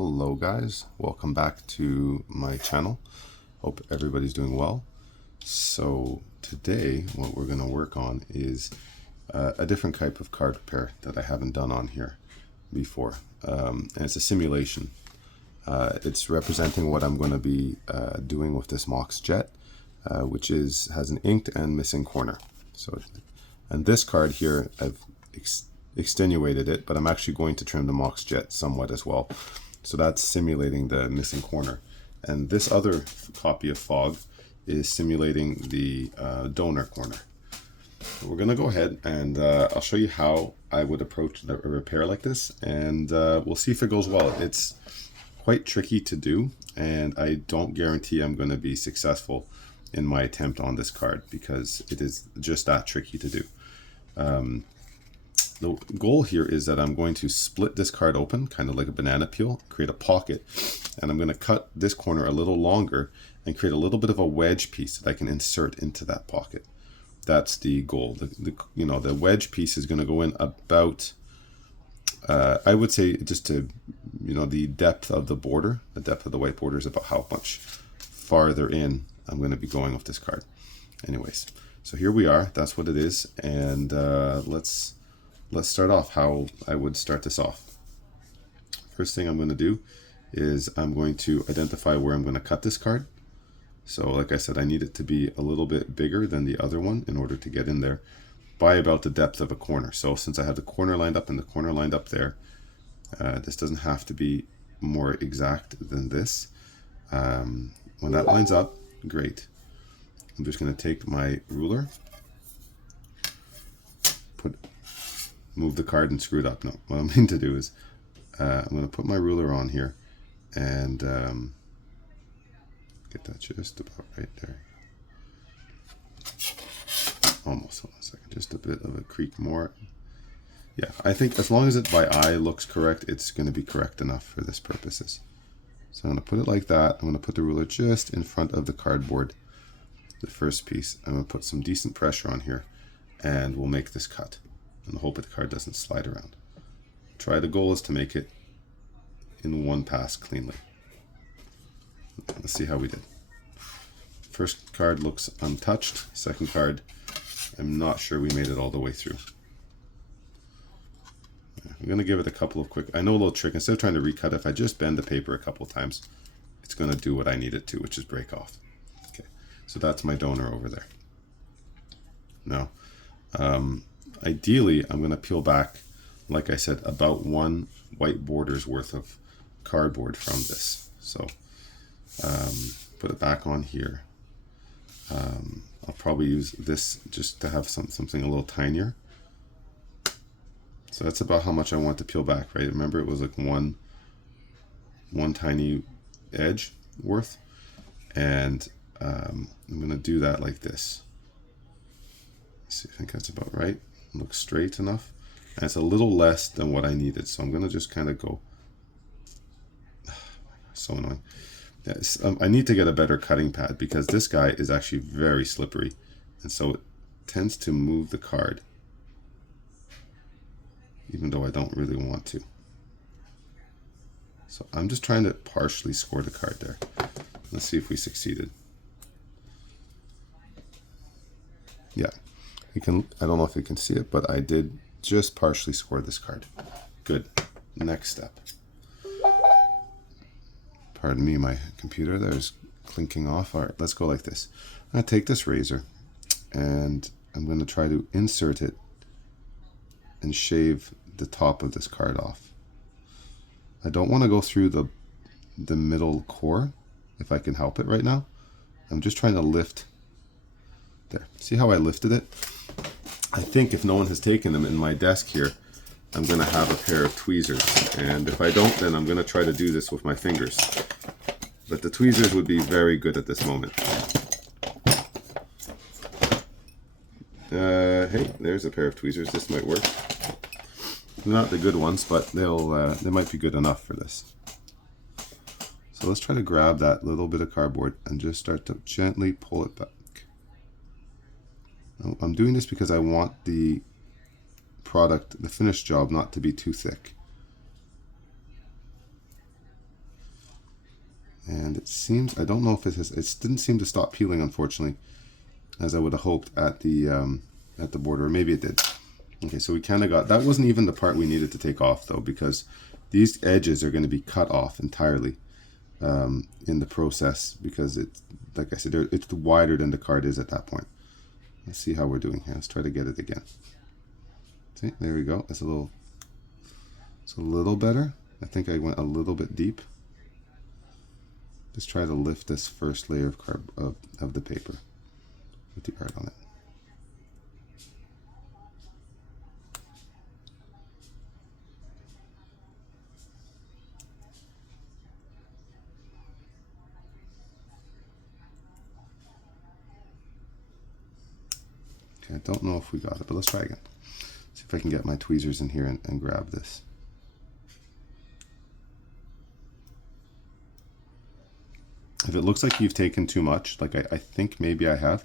Hello guys, welcome back to my channel. Hope everybody's doing well. So today what we're going to work on is a different type of card repair that I haven't done on here before, and it's a simulation. It's representing what I'm going to be doing with this Mox Jet, which has an inked and missing corner. And this card here, I've extenuated it, but I'm actually going to trim the Mox Jet somewhat as well. So that's simulating the missing corner. And this other copy of Fog is simulating the donor corner. So we're going to go ahead and I'll show you how I would approach a repair like this, and we'll see if it goes well. It's quite tricky to do, and I don't guarantee I'm going to be successful in my attempt on this card because it is just that tricky to do. The goal here is that I'm going to split this card open, kind of like a banana peel, create a pocket, and I'm going to cut this corner a little longer and create a little bit of a wedge piece that I can insert into that pocket. That's the goal. The wedge piece is going to go in about, I would say, just to, the depth of the border, the depth of the white border is about how much farther in I'm going to be going with this card. Anyways, so here we are. That's what it is, and let's start off how I would start this off. First thing I'm going to do is I'm going to identify where I'm going to cut this card. So like I said, I need it to be a little bit bigger than the other one in order to get in there by about the depth of a corner. So since I have the corner lined up and the corner lined up there, this doesn't have to be more exact than this. When that lines up, great. I'm just going to take my ruler, move the card and screw it up. No, what I mean to do is I'm going to put my ruler on here and get that just about right there. Almost. Hold on a second. Just a bit of a creak more. Yeah, I think as long as it by eye looks correct, it's going to be correct enough for this purposes. So I'm going to put it like that. I'm going to put the ruler just in front of the cardboard, the first piece. I'm going to put some decent pressure on here and we'll make this cut. And hope the card doesn't slide around. The goal is to make it in one pass cleanly. Let's see how we did. First card looks untouched. Second card, I'm not sure we made it all the way through. I'm going to give it a couple of quick, I know a little trick. Instead of trying to recut, if I just bend the paper a couple of times, it's going to do what I need it to, which is break off. Okay, so that's my donor over there. Now, ideally, I'm going to peel back, like I said, about one white border's worth of cardboard from this. So put it back on here. I'll probably use this just to have something a little tinier. So that's about how much I want to peel back, right? Remember, it was like one tiny edge worth. And I'm going to do that like this. Let's see, I think that's about right. Looks straight enough, and it's a little less than what I needed, so I'm gonna just kind of go. So annoying. Yes, I need to get a better cutting pad because this guy is actually very slippery, and so it tends to move the card even though I don't really want to. So I'm just trying to partially score the card there. Let's see if we succeeded. Yeah. I don't know if you can see it, but I did just partially score this card. Good. Next step. Pardon me, my computer there is clinking off. All right, let's go like this. I'm going to take this razor and I'm going to try to insert it and shave the top of this card off. I don't want to go through the middle core if I can help it right now. I'm just trying to lift. There. See how I lifted it? I think if no one has taken them in my desk here, I'm going to have a pair of tweezers. And if I don't, then I'm going to try to do this with my fingers. But the tweezers would be very good at this moment. Hey, there's a pair of tweezers. This might work. Not the good ones, but they might be good enough for this. So let's try to grab that little bit of cardboard and just start to gently pull it back. I'm doing this because I want the product, the finished job, not to be too thick. And it seems, I don't know if it didn't seem to stop peeling, unfortunately, as I would have hoped at the border, or maybe it did. Okay, so we kind of got, that wasn't even the part we needed to take off though, because these edges are going to be cut off entirely in the process, because it's, like I said, it's wider than the card is at that point. Let's see how we're doing here. Let's try to get it again. See, there we go. It's a little better. I think I went a little bit deep. Just try to lift this first layer of the paper with the art on it. Okay, I don't know if we got it, but let's try again. See if I can get my tweezers in here and grab this. If it looks like you've taken too much, like I think maybe I have,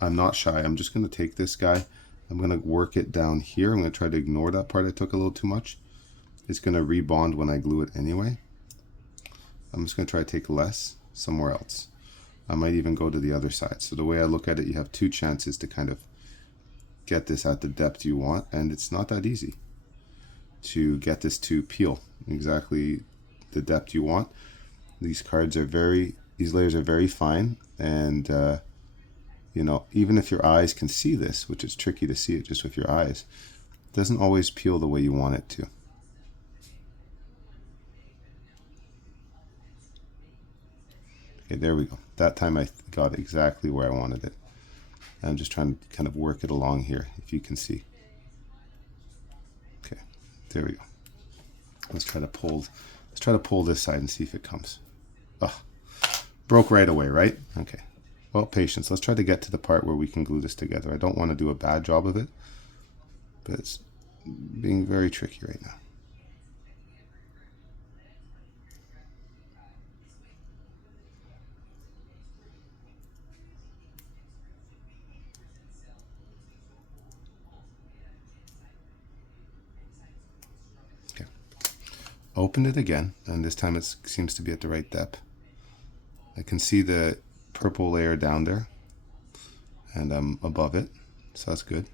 I'm not shy. I'm just going to take this guy. I'm going to work it down here. I'm going to try to ignore that part I took a little too much. It's going to rebond when I glue it anyway. I'm just going to try to take less somewhere else. I might even go to the other side. So the way I look at it, you have two chances to kind of get this at the depth you want, and it's not that easy to get this to peel exactly the depth you want. These layers are very fine, and you know, even if your eyes can see this, which is tricky to see it just with your eyes, it doesn't always peel the way you want it to. Okay, there we go. That time I got exactly where I wanted it. I'm just trying to kind of work it along here, if you can see. Okay, there we go. Let's try to pull this side and see if it comes. Oh, broke right away, right? Okay. Well, patience. Let's try to get to the part where we can glue this together. I don't want to do a bad job of it, but it's being very tricky right now. Okay. Open it again, and this time it seems to be at the right depth. I can see the purple layer down there, and I'm above it, so that's good.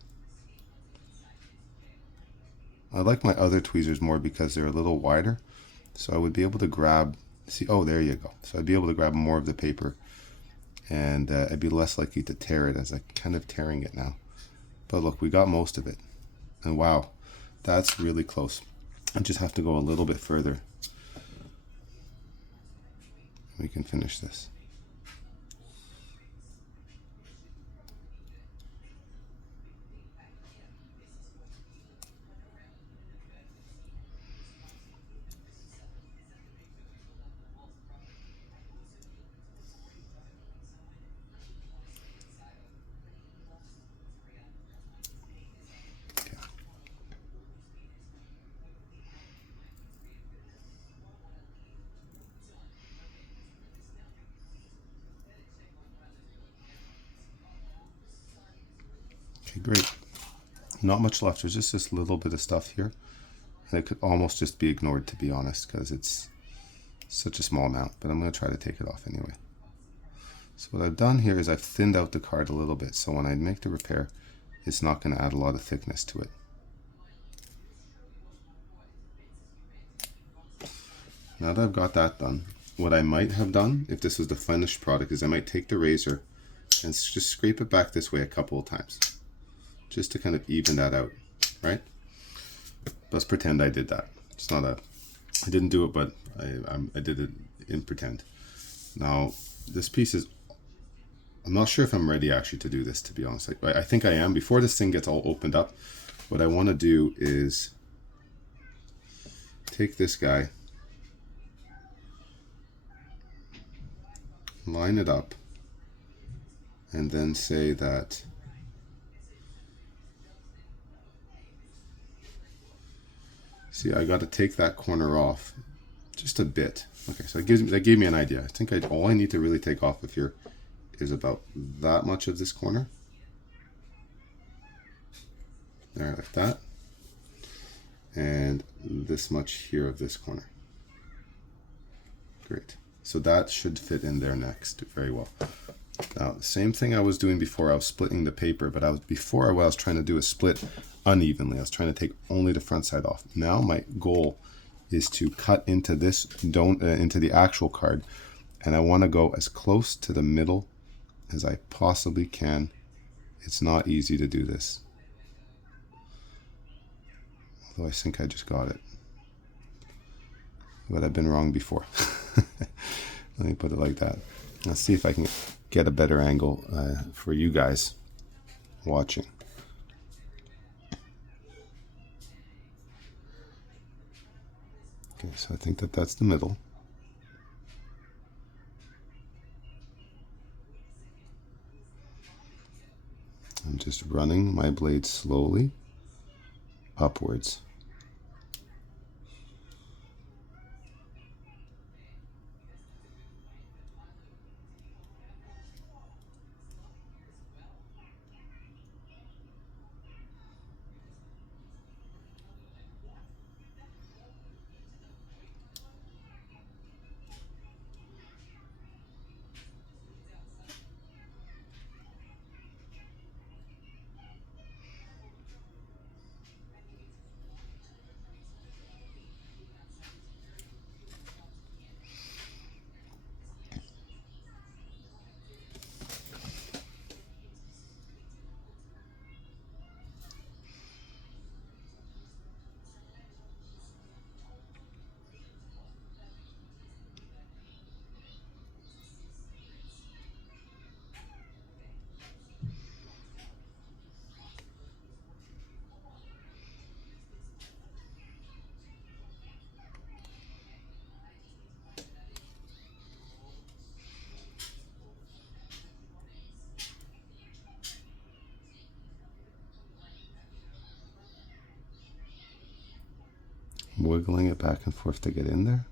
I like my other tweezers more because they're a little wider, so I would be able to grab, see, oh, there you go. So I'd be able to grab more of the paper, and I'd be less likely to tear it, as I'm kind of tearing it now. But look, we got most of it, and wow, that's really close. I just have to go a little bit further. We can finish this. Okay, great. Not much left. There's just this little bit of stuff here. And it could almost just be ignored, to be honest, because it's such a small amount. But I'm going to try to take it off anyway. So what I've done here is I've thinned out the card a little bit. So when I make the repair, it's not going to add a lot of thickness to it. Now that I've got that done, what I might have done, if this was the finished product, is I might take the razor and just scrape it back this way a couple of times, just to kind of even that out, right? Let's pretend I did that. It's not a, I didn't do it, but I did it in pretend. Now, this piece is, I'm not sure if I'm ready actually to do this, to be honest. I think I am. Before this thing gets all opened up, what I want to do is take this guy, line it up, and then say that see, I got to take that corner off just a bit. Okay, so that gave me an idea. I think all I need to really take off of here is about that much of this corner. There, like that. And this much here of this corner. Great. So that should fit in there next very well. Now, same thing I was doing before. I was splitting the paper, but before what I was trying to do is split unevenly. I was trying to take only the front side off. Now my goal is to cut into this into the actual card, and I want to go as close to the middle as I possibly can. It's not easy to do this, although I think I just got it, but I've been wrong before. Let me put it like that. Let's see if I can get a better angle for you guys watching. Okay, so I think that's the middle. I'm just running my blade slowly upwards. Wiggling it back and forth to get in there.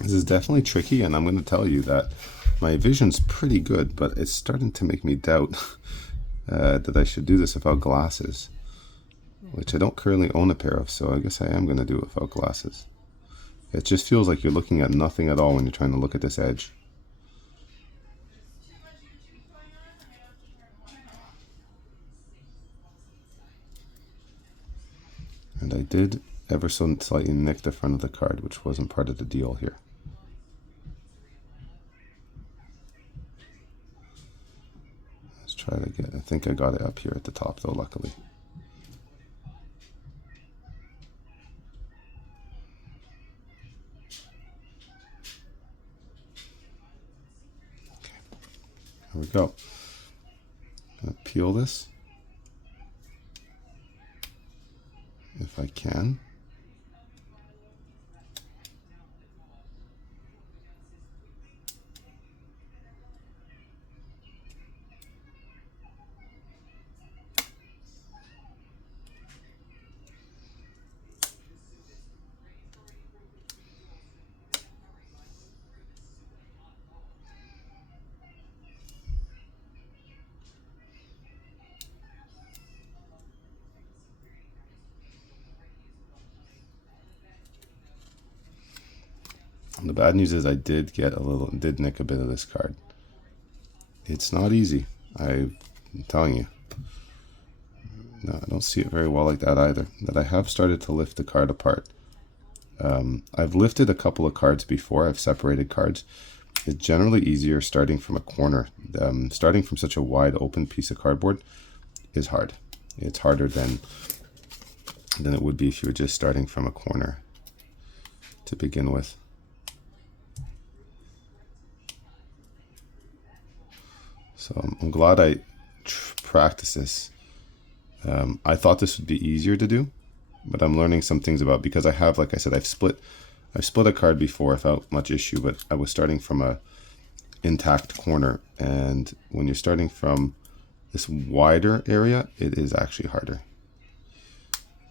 This is definitely tricky, and I'm going to tell you that my vision's pretty good, but it's starting to make me doubt that I should do this without glasses, which I don't currently own a pair of, so I guess I am going to do it without glasses. It just feels like you're looking at nothing at all when you're trying to look at this edge. And I did ever so slightly nick the front of the card, which wasn't part of the deal here. Let's try to get, I think I got it up here at the top though, luckily. Okay, here we go. I'm gonna peel this if I can. The bad news is I did nick a bit of this card. It's not easy, I'm telling you. No, I don't see it very well like that either. But I have started to lift the card apart. I've lifted a couple of cards before. I've separated cards. It's generally easier starting from a corner. Starting from such a wide open piece of cardboard is hard. It's harder than it would be if you were just starting from a corner to begin with. So I'm glad I practiced this. I thought this would be easier to do, but I'm learning some things about, because I have, like I said, I've split a card before without much issue, but I was starting from a intact corner, and when you're starting from this wider area, it is actually harder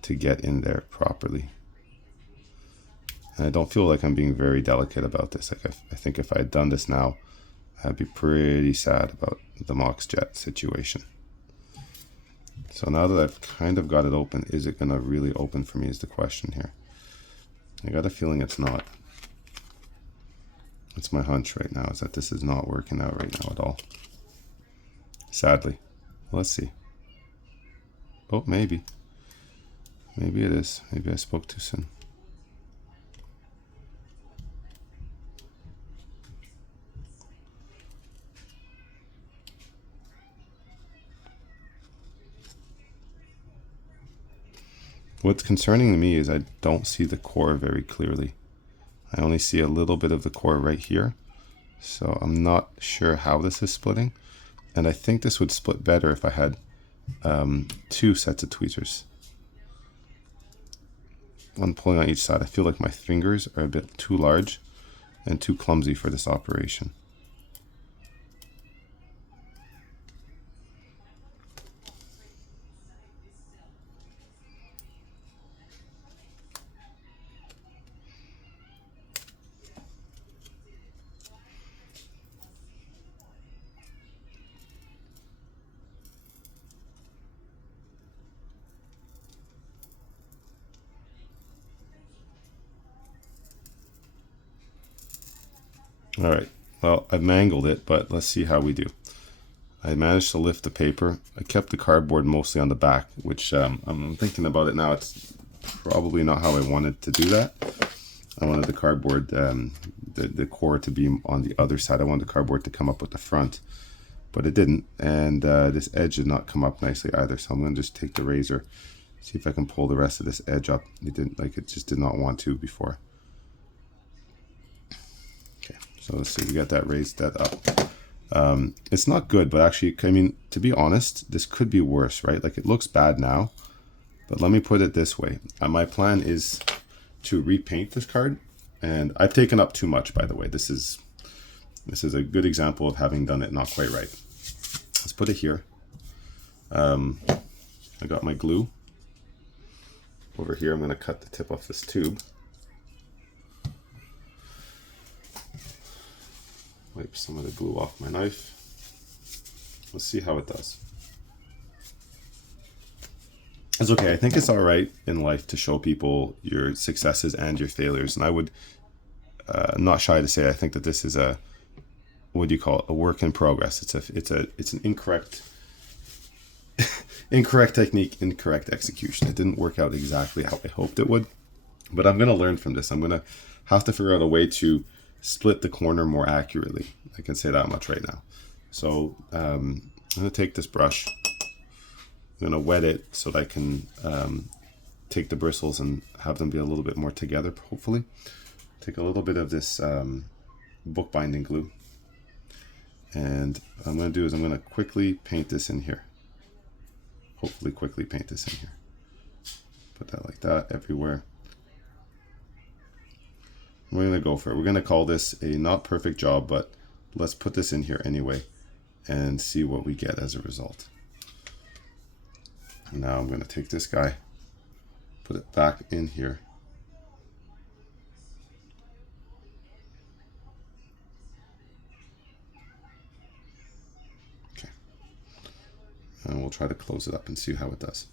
to get in there properly. And I don't feel like I'm being very delicate about this. Like I think if I had done this now, I'd be pretty sad about the Mox Jet situation. So now that I've kind of got it open, is it gonna really open for me is the question here. I got a feeling it's not. It's my hunch right now, is that this is not working out right now at all. Sadly. Let's see. Oh, maybe. Maybe it is. Maybe I spoke too soon. What's concerning to me is I don't see the core very clearly. I only see a little bit of the core right here. So I'm not sure how this is splitting. And I think this would split better if I had 2 sets of tweezers. One pulling on each side. I feel like my fingers are a bit too large and too clumsy for this operation. All right, well, I've mangled it, but let's see how we do. I managed to lift the paper. I kept the cardboard mostly on the back, which I'm thinking about it now. It's probably not how I wanted to do that. I wanted the cardboard, the core to be on the other side. I wanted the cardboard to come up with the front, but it didn't. And this edge did not come up nicely either. So I'm going to just take the razor, see if I can pull the rest of this edge up. It didn't, like it just did not want to before. So let's see, we got that raised that up. It's not good, but actually, I mean, to be honest, this could be worse, right? Like it looks bad now, but let me put it this way. My plan is to repaint this card, and I've taken up too much, by the way. This is a good example of having done it not quite right. Let's put it here. I got my glue. Over here, I'm going to cut the tip off this tube. Wipe some of the glue off my knife. Let's see how it does. It's okay. I think it's all right in life to show people your successes and your failures. And I would not shy to say I think that this is a, what do you call it? A work in progress. It's an incorrect incorrect technique, incorrect execution. It didn't work out exactly how I hoped it would, but I'm going to learn from this. I'm going to have to figure out a way to split the corner more accurately. I can say that much right now. So I'm going to take this brush. I'm going to wet it so that I can take the bristles and have them be a little bit more together, hopefully. Take a little bit of this bookbinding glue. And what I'm going to do is I'm going to quickly paint this in here. Hopefully quickly paint this in here. Put that like that everywhere. We're going to go for it. We're going to call this a not perfect job, but let's put this in here anyway and see what we get as a result. Now I'm going to take this guy, put it back in here. Okay. And we'll try to close it up and see how it does.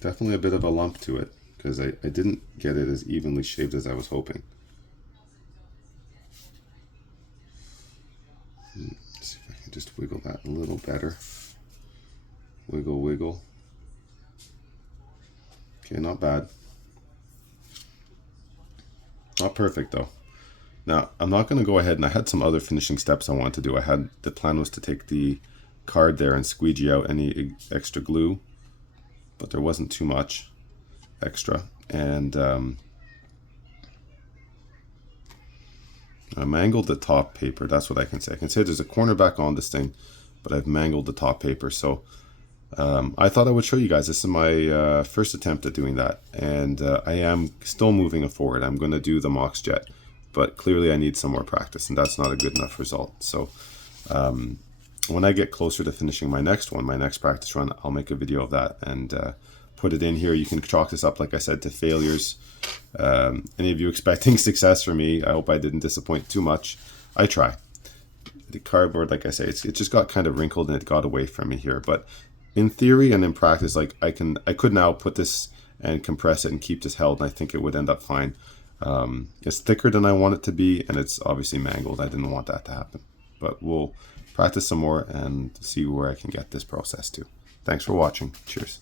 Definitely a bit of a lump to it because I didn't get it as evenly shaped as I was hoping. Let's see if I can just wiggle that a little better. Wiggle, wiggle. Okay, not bad. Not perfect though. Now, I'm not going to go ahead, and I had some other finishing steps I wanted to do. The plan was to take the card there and squeegee out any extra glue, but there wasn't too much extra. And I mangled the top paper. That's what I can say. I can say there's a corner back on this thing, but I've mangled the top paper. So I thought I would show you guys. This is my first attempt at doing that, and I am still moving it forward. I'm going to do the Mox Jet, but clearly I need some more practice, and that's not a good enough result. So when I get closer to finishing my next one, my next practice run, I'll make a video of that and put it in here. You can chalk this up, like I said, to failures. Any of you expecting success from me, I hope I didn't disappoint too much. I try. The cardboard, like I say, it just got kind of wrinkled and it got away from me here, but in theory and in practice, like I could now put this and compress it and keep this held, and I think it would end up fine. It's thicker than I want it to be, and it's obviously mangled. I didn't want that to happen, but we'll practice some more and see where I can get this process to. Thanks for watching. Cheers.